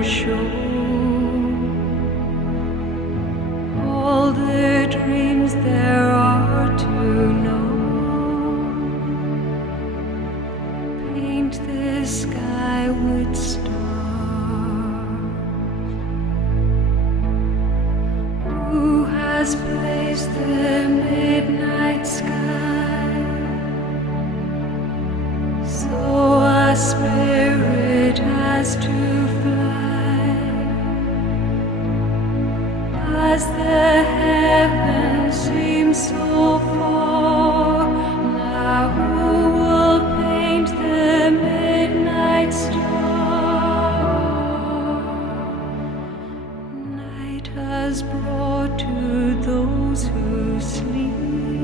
never show all the dreams there are to know. Paint the sky with stars. Who has placed the midnight sky so a spirit has to fly as the heavens seem so far? Now who will paint the midnight star? Night has brought to those who sleep